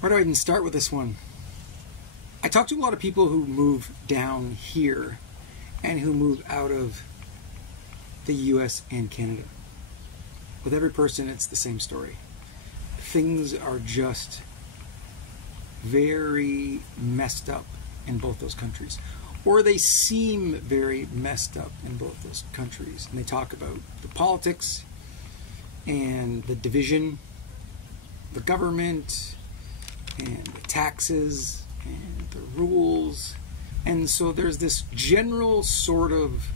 Where do I even start with this one? I talk to a lot of people who move down here and who move out of the US and Canada. With every person, it's the same story. Things are just very messed up in both those countries. Or they seem very messed up in both those countries. And they talk about the politics and the division, the government, and the taxes, and the rules. And so there's this general sort of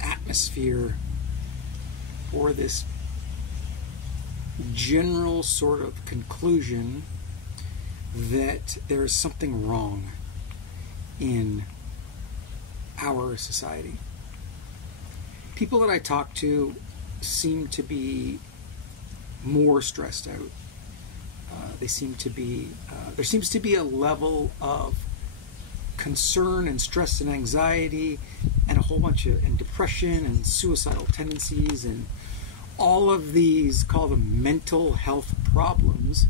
atmosphere, or this general sort of conclusion that there's something wrong in our society. People that I talk to seem to be more stressed out. They seem to be, there seems to be a level of concern and stress and anxiety and a whole bunch of, and depression and suicidal tendencies and all of these, call them mental health problems,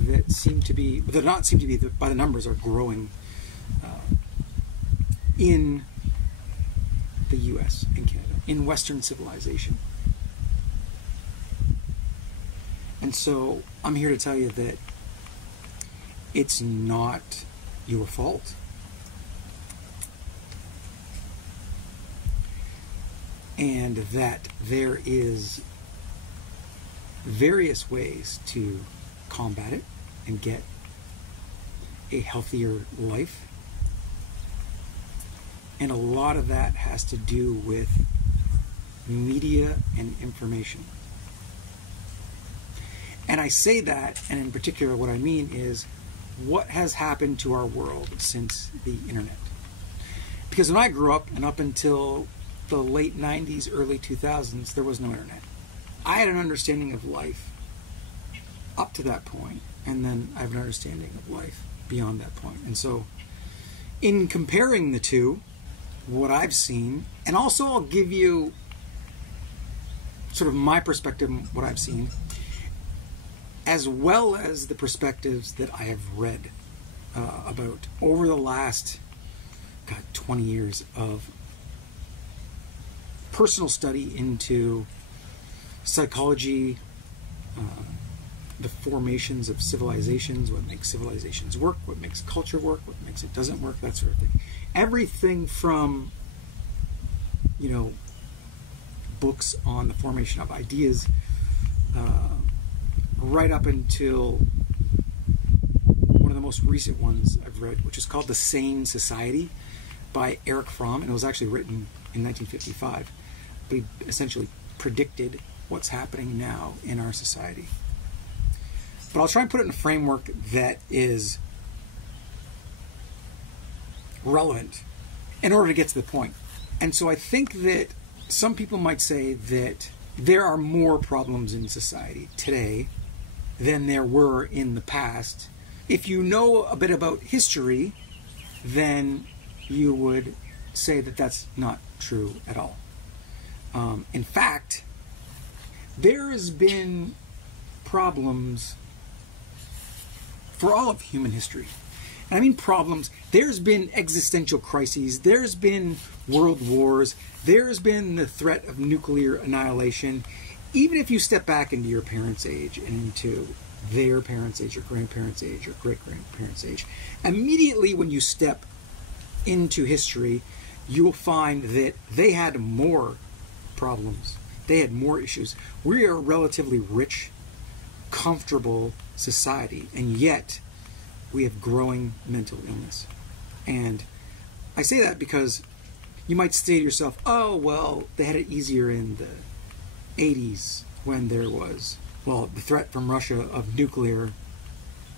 that seem to be, but not seem to be, by the numbers, are growing in the US and Canada, in Western civilization. And so I'm here to tell you that it's not your fault. And that there is various ways to combat it and get a healthier life. And a lot of that has to do with media and information. And I say that, and in particular what I mean is what has happened to our world since the internet. Because when I grew up, and up until the late 90s, early 2000s, there was no internet. I had an understanding of life up to that point, and then I have an understanding of life beyond that point. And so in comparing the two, what I've seen, and also I'll give you sort of my perspective on what I've seen, as well as the perspectives that I have read about over the last 20 years of personal study into psychology, the formations of civilizations, what makes civilizations work, what makes culture work, what makes it doesn't work, that sort of thing. Everything from, you know, books on the formation of ideas, right up until one of the most recent ones I've read, which is called The Sane Society by Erich Fromm, and it was actually written in 1955. But he essentially predicted what's happening now in our society. But I'll try and put it in a framework that is relevant in order to get to the point. And so I think that some people might say that there are more problems in society today than there were in the past. If you know a bit about history, then you would say that that's not true at all. In fact, there has been problems for all of human history. And I mean problems. There's been existential crises. There's been world wars. There's been the threat of nuclear annihilation. Even if you step back into your parents' age and into their parents' age or grandparents' age or great-grandparents' age, immediately when you step into history, you'll find that they had more problems. They had more issues. We are a relatively rich, comfortable society, and yet we have growing mental illness. And I say that because you might say to yourself, oh, well, they had it easier in the 80s when there was, well, the threat from Russia of nuclear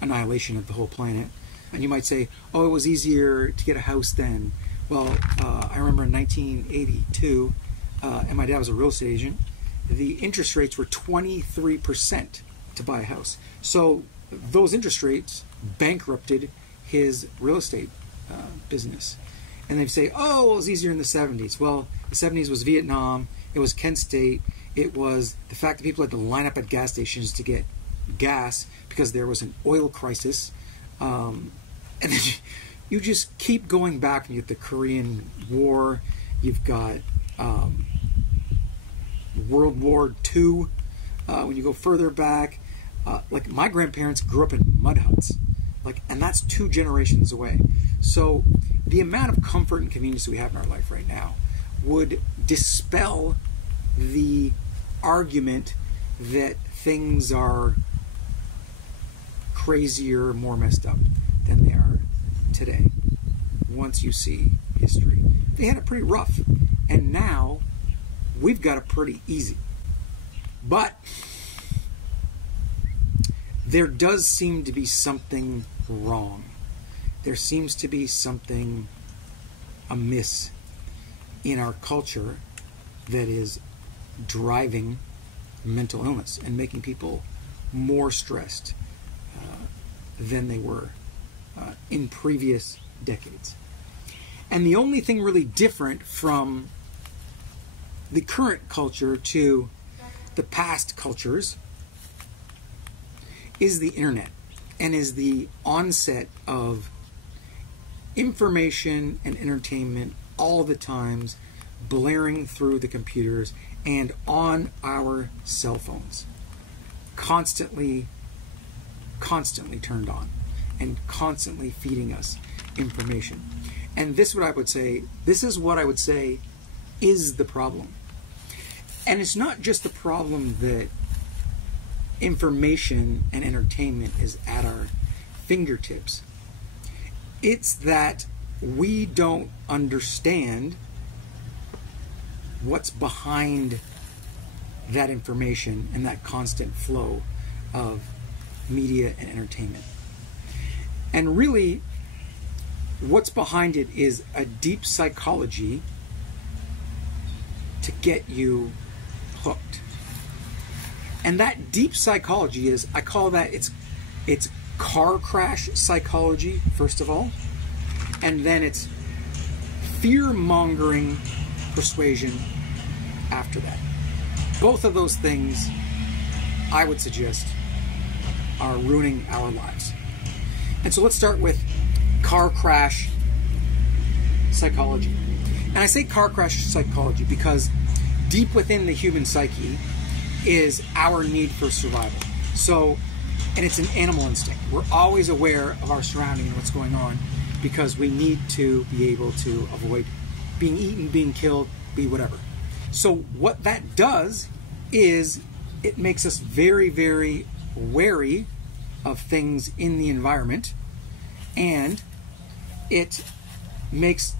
annihilation of the whole planet. And you might say, oh, it was easier to get a house then. Well, I remember in 1982, and my dad was a real estate agent, the interest rates were 23% to buy a house. So those interest rates bankrupted his real estate business. And they'd say, oh, well, it was easier in the 70s. Well, the 70s was Vietnam, it was Kent State, It was the fact that people had to line up at gas stations to get gas because there was an oil crisis. And then you just keep going back, and you get the Korean War. You've got World War II. When you go further back, like my grandparents grew up in mud huts, and that's 2 generations away. So the amount of comfort and convenience that we have in our life right now would dispel the argument that things are crazier, more messed up than they are today. Once you see history, they had it pretty rough, and now we've got it pretty easy. But there does seem to be something wrong. There seems to be something amiss in our culture that is driving mental illness and making people more stressed than they were in previous decades. And the only thing really different from the current culture to the past cultures is the internet, and is the onset of information and entertainment all the times blaring through the computers and on our cell phones, constantly turned on and constantly feeding us information. And this is what I would say is the problem. And it's not just the problem that information and entertainment is at our fingertips. It's that we don't understand what's behind that information and that constant flow of media and entertainment. And really, what's behind it is a deep psychology to get you hooked. And that deep psychology is, I call that, it's car crash psychology, first of all, and then it's fear-mongering persuasion after that. Both of those things, I would suggest, are ruining our lives. And so let's start with car crash psychology. And I say car crash psychology because deep within the human psyche is our need for survival. So, and it's an animal instinct. We're always aware of our surrounding and what's going on because we need to be able to avoid being eaten, being killed, be whatever. So what that does is it makes us very, very wary of things in the environment, and it makes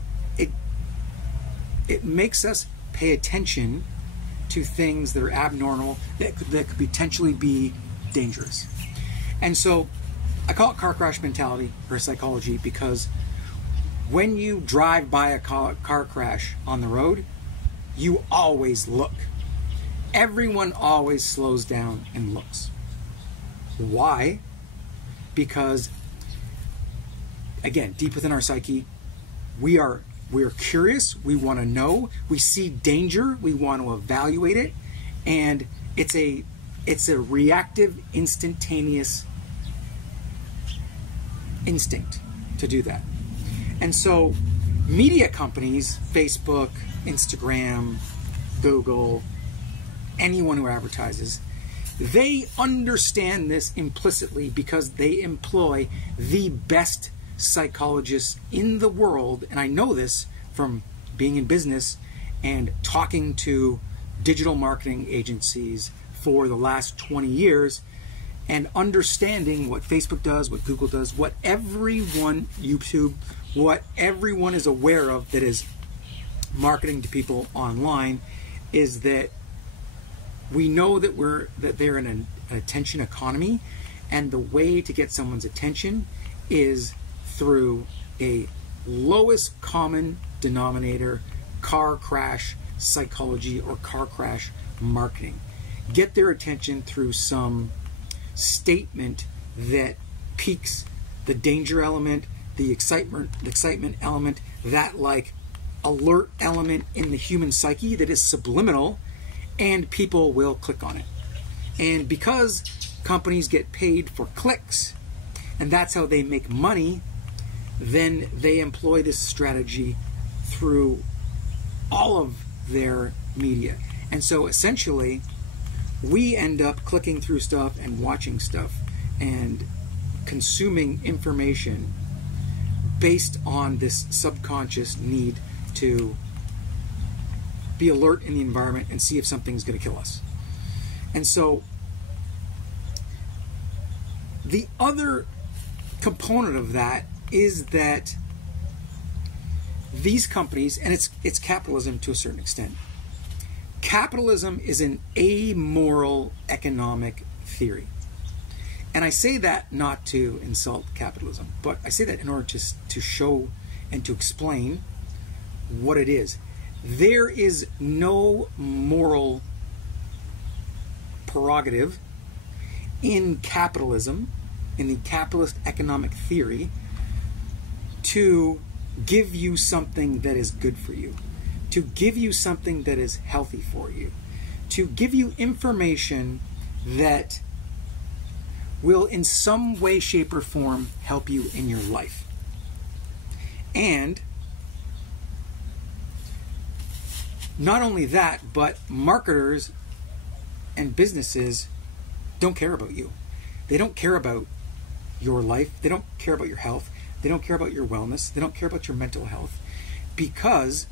us pay attention to things that are abnormal, that could potentially be dangerous. And so I call it car crash mentality or psychology because when you drive by a car crash on the road, you always look. Everyone always slows down and looks. Why? Because, again, deep within our psyche, we're curious, we want to know, we see danger, we want to evaluate it, and it's a reactive, instantaneous instinct to do that. And so media companies, Facebook, Instagram, Google, anyone who advertises, they understand this implicitly because they employ the best psychologists in the world, and I know this from being in business and talking to digital marketing agencies for the last 20 years and understanding what Facebook does, what Google does, what everyone, YouTube, what everyone is aware of that is marketing to people online, is that we know that they're in an attention economy, and the way to get someone's attention is through a lowest common denominator car crash psychology or car crash marketing. Get their attention through some statement that piques the danger element, the excitement element, that like alert element in the human psyche that is subliminal, and people will click on it. And because companies get paid for clicks, and that's how they make money, then they employ this strategy through all of their media. And so essentially, we end up clicking through stuff and watching stuff and consuming information based on this subconscious need to be alert in the environment and see if something's going to kill us. And so the other component of that is that these companies, and it's capitalism to a certain extent. Capitalism is an amoral economic theory. And I say that not to insult capitalism, but I say that in order to show and to explain what it is. There is no moral prerogative in capitalism, in the capitalist economic theory, to give you something that is good for you, to give you something that is healthy for you, to give you information that will in some way, shape, or form help you in your life. And not only that, but marketers and businesses don't care about you. They don't care about your life. They don't care about your health. They don't care about your wellness. They don't care about your mental health, because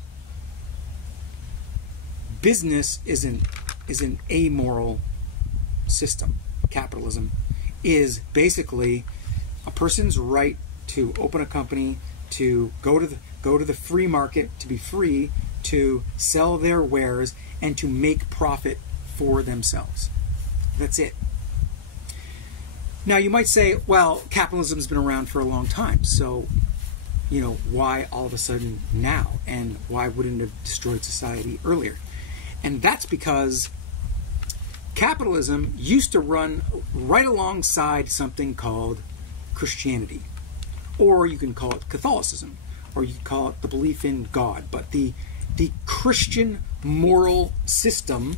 business is an amoral system. Capitalism is basically a person's right to open a company, to go to the free market, to be free to sell their wares and to make profit for themselves. That's it. Now you might say, well, capitalism's been around for a long time, so why all of a sudden now, and why wouldn't it have destroyed society earlier? And that's because capitalism used to run right alongside something called Christianity, or you can call it Catholicism, or you can call it the belief in God. But the Christian moral system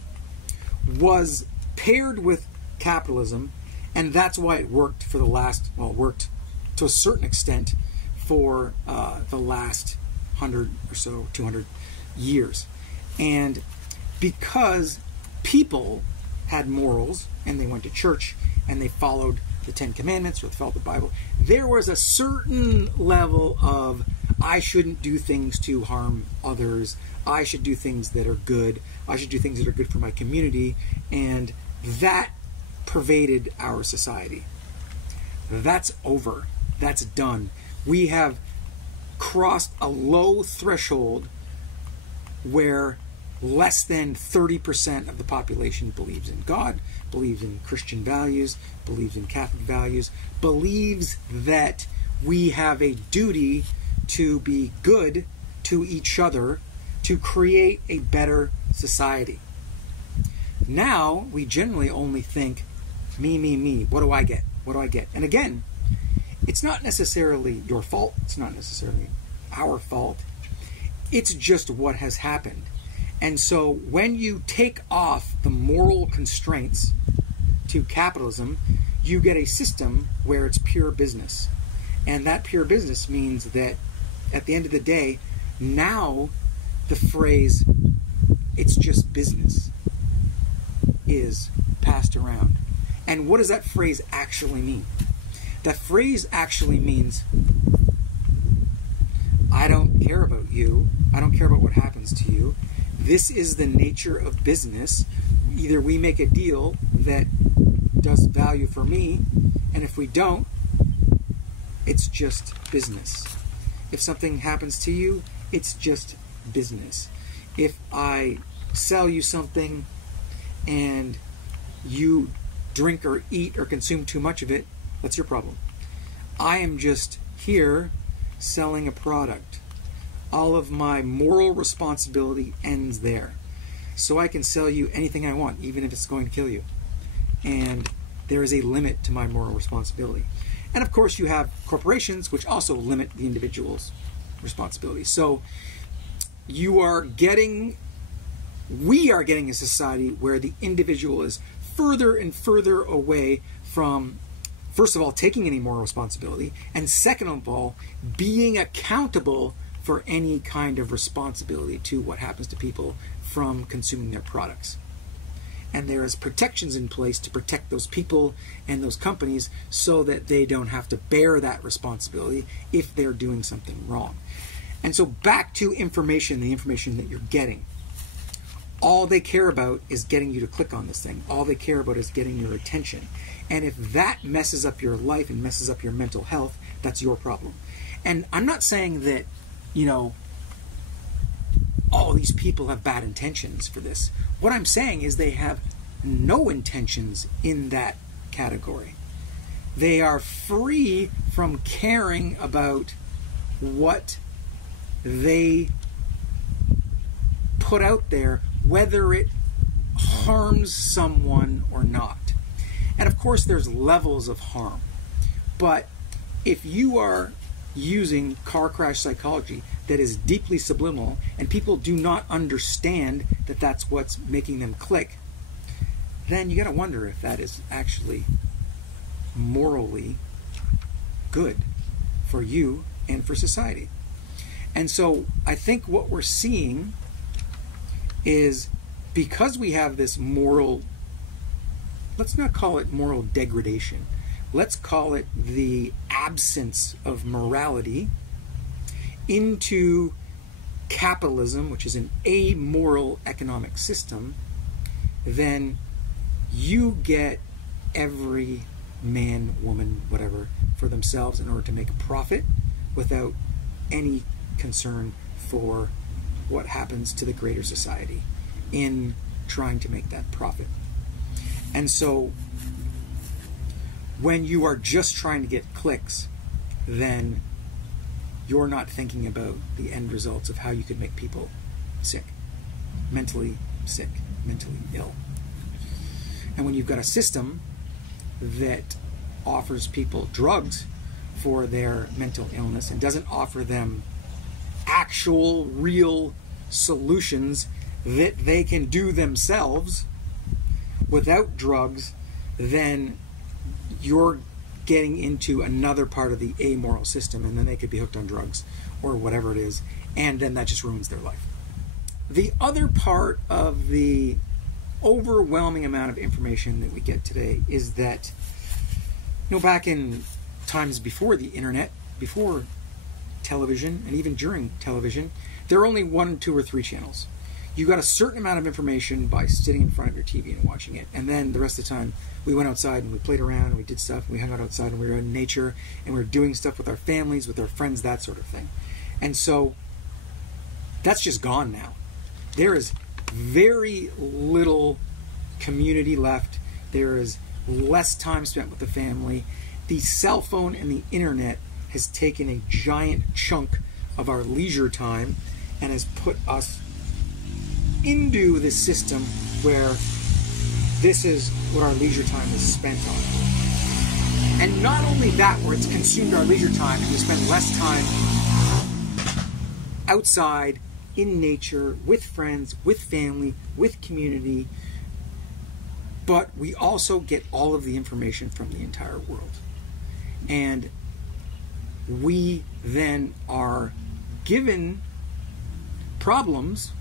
was paired with capitalism, and that's why it worked for the last, well, it worked to a certain extent for the last 100 or so, 200 years. And because people had morals, and they went to church, and they followed the Ten Commandments, or they followed the Bible, there was a certain level of, I shouldn't do things to harm others, I should do things that are good, I should do things that are good for my community, and that pervaded our society. That's over. That's done. We have crossed a low threshold where less than 30% of the population believes in God, believes in Christian values, believes in Catholic values, believes that we have a duty to be good to each other to create a better society. Now, we generally only think, me, me, me. What do I get? What do I get? And again, it's not necessarily your fault. It's not necessarily our fault. It's just what has happened. And so when you take off the moral constraints to capitalism, you get a system where it's pure business. And that pure business means that at the end of the day, now the phrase, it's just business, is passed around. And what does that phrase actually mean? That phrase actually means, I don't care about you. I don't care about what happens to you. This is the nature of business. Either we make a deal that does value for me, and if we don't, it's just business. If something happens to you, it's just business. If I sell you something and you drink or eat or consume too much of it, that's your problem. I am just here selling a product. All of my moral responsibility ends there. So I can sell you anything I want, even if it's going to kill you. And there is a limit to my moral responsibility. And of course you have corporations which also limit the individual's responsibility. So you are getting we are getting a society where the individual is further and further away from, first of all, taking any moral responsibility, and second of all, being accountable for any kind of responsibility to what happens to people from consuming their products. And there is protections in place to protect those people and those companies so that they don't have to bear that responsibility if they're doing something wrong. And so back to information, the information that you're getting. All they care about is getting you to click on this thing. All they care about is getting your attention. And if that messes up your life and messes up your mental health, that's your problem. And I'm not saying that, you know, all these people have bad intentions for this. What I'm saying is they have no intentions in that category. They are free from caring about what they put out there, whether it harms someone or not. And of course there's levels of harm. But if you are using car crash psychology that is deeply subliminal and people do not understand that that's what's making them click, then you got to wonder if that is actually morally good for you and for society. And so I think what we're seeing is, because we have this moral, let's not call it moral degradation, let's call it the absence of morality into capitalism, which is an amoral economic system, then you get every man, woman, whatever, for themselves in order to make a profit without any concern for what happens to the greater society in trying to make that profit. And so when you are just trying to get clicks, then you're not thinking about the end results of how you could make people sick, mentally ill. And when you've got a system that offers people drugs for their mental illness and doesn't offer them actual, real solutions that they can do themselves without drugs, then you're getting into another part of the amoral system, and then they could be hooked on drugs or whatever it is, and then that just ruins their life. The other part of the overwhelming amount of information that we get today is that, you know, back in times before the internet, before television, and even during television, there are only 1, 2, or 3 channels. You got a certain amount of information by sitting in front of your TV and watching it, and then the rest of the time we went outside and we played around and we did stuff, and we hung out outside and we were in nature and we were doing stuff with our families, with our friends, that sort of thing. And so that's just gone now. There is very little community left. There is less time spent with the family. The cell phone and the internet has taken a giant chunk of our leisure time and has put us into this system where this is what our leisure time is spent on. And not only that, where it's consumed our leisure time and we spend less time outside, in nature, with friends, with family, with community, but we also get all of the information from the entire world. And we then are given problems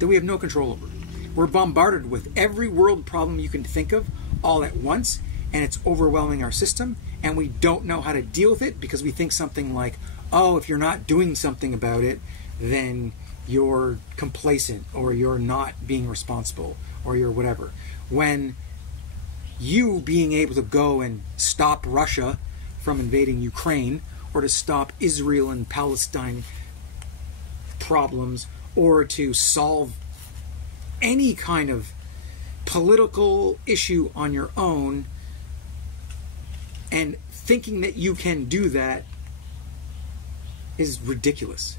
that we have no control over. We're bombarded with every world problem you can think of all at once, and it's overwhelming our system, and we don't know how to deal with it because we think something like, oh, if you're not doing something about it, then you're complacent, or you're not being responsible, or you're whatever. When you being able to go and stop Russia from invading Ukraine, or to stop Israel and Palestine problems, or to solve any kind of political issue on your own, and thinking that you can do that is ridiculous.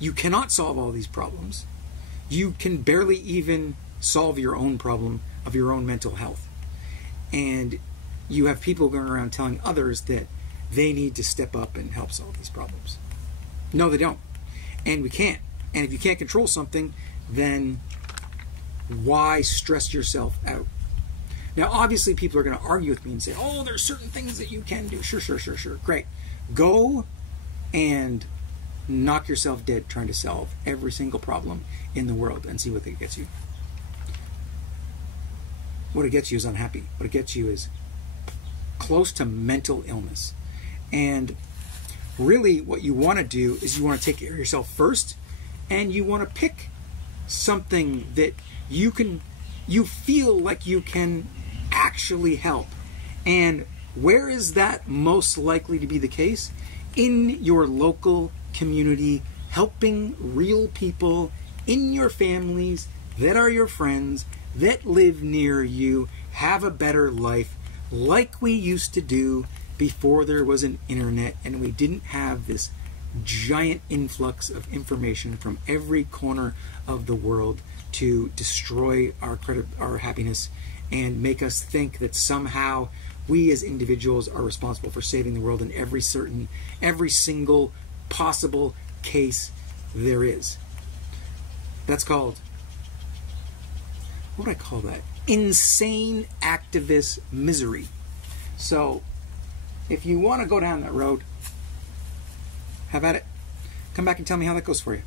You cannot solve all these problems. You can barely even solve your own problem of your own mental health. And you have people going around telling others that they need to step up and help solve these problems. No, they don't. And we can't. And if you can't control something, then why stress yourself out? Now, obviously, people are going to argue with me and say, oh, there's certain things that you can do. Sure. Great. Go and knock yourself dead trying to solve every single problem in the world and see what it gets you. What it gets you is unhappy. What it gets you is close to mental illness. And really what you want to do is you want to take care of yourself first, and you want to pick something that you feel like you can actually help. And where is that most likely to be the case? In your local community, helping real people in your families that are your friends, that live near you, have a better life like we used to do before there was an internet and we didn't have this giant influx of information from every corner of the world to destroy our happiness and make us think that somehow we as individuals are responsible for saving the world in every single possible case there is. That's called, what would I call that? Insane activist misery. So if you want to go down that road, have at it. Come back and tell me how that goes for you.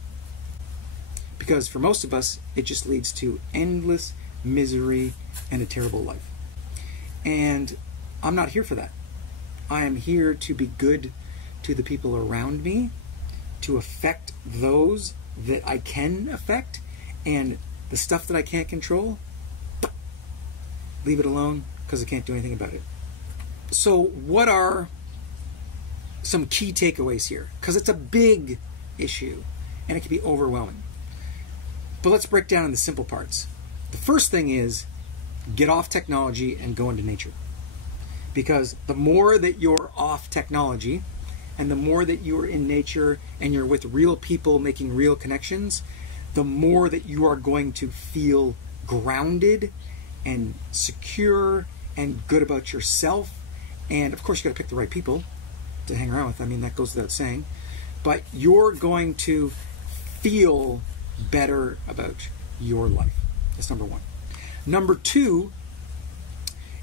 Because for most of us, it just leads to endless misery and a terrible life. And I'm not here for that. I am here to be good to the people around me, to affect those that I can affect, and the stuff that I can't control, leave it alone because I can't do anything about it. So what are some key takeaways here? Because it's a big issue and it can be overwhelming. But let's break down in the simple parts. The first thing is get off technology and go into nature. Because the more that you're off technology and the more that you're in nature and you're with real people making real connections, the more that you are going to feel grounded and secure and good about yourself. And of course you got to pick the right people to hang around with. I mean, that goes without saying. But you're going to feel better about your life. That's number one. Number two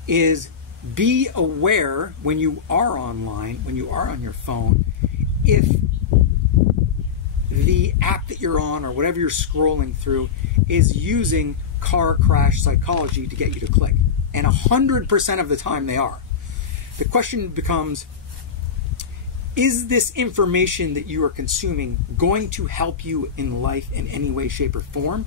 is be aware when you are online, when you are on your phone, if the app that you're on or whatever you're scrolling through is using car crash psychology to get you to click. And 100% of the time they are. The question becomes, is this information that you are consuming going to help you in life in any way, shape, or form?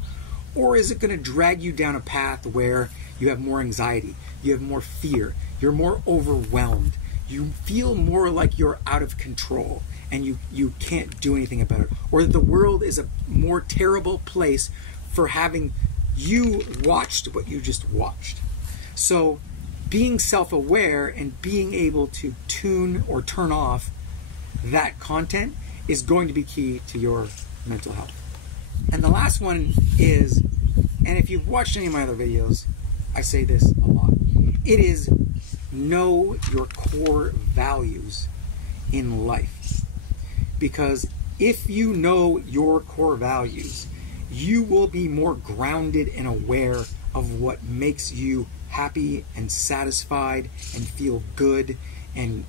Or is it going to drag you down a path where you have more anxiety, you have more fear, you're more overwhelmed, you feel more like you're out of control and you can't do anything about it? Or that the world is a more terrible place for having you watched what you just watched. So being self-aware and being able to tune or turn off that content is going to be key to your mental health. And the last one is, and if you've watched any of my other videos, I say this a lot, it is know your core values in life. Because if you know your core values, you will be more grounded and aware of what makes you happy and satisfied and feel good and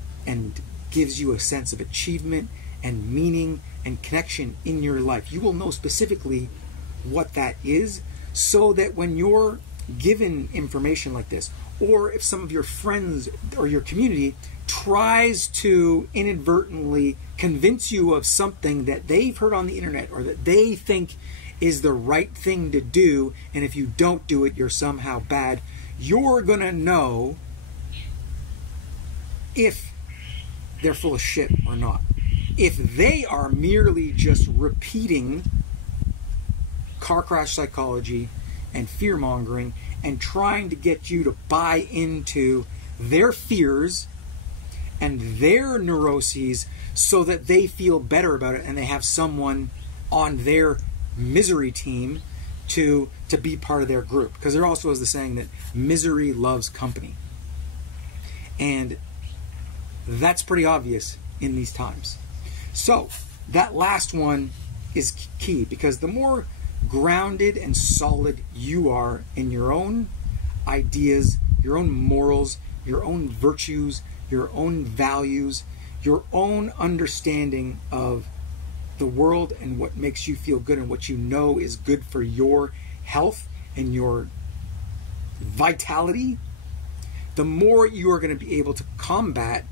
gives you a sense of achievement and meaning and connection in your life. You will know specifically what that is, so that when you're given information like this, or if some of your friends or your community tries to inadvertently convince you of something that they've heard on the internet or that they think is the right thing to do, and if you don't do it, you're somehow bad, you're gonna know if they're full of shit or not. If they are merely just repeating car crash psychology and fear-mongering and trying to get you to buy into their fears and their neuroses so that they feel better about it and they have someone on their misery team to be part of their group. Because there also is the saying that misery loves company. And that's pretty obvious in these times. So that last one is key, because the more grounded and solid you are in your own ideas, your own morals, your own virtues, your own values, your own understanding of the world and what makes you feel good and what you know is good for your health and your vitality, the more you are going to be able to combat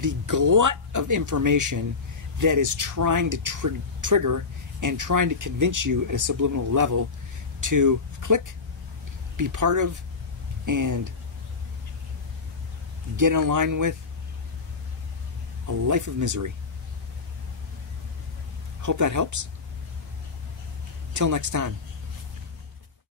the glut of information that is trying to trigger and trying to convince you at a subliminal level to click, be part of, and get in line with a life of misery. Hope that helps. Till next time.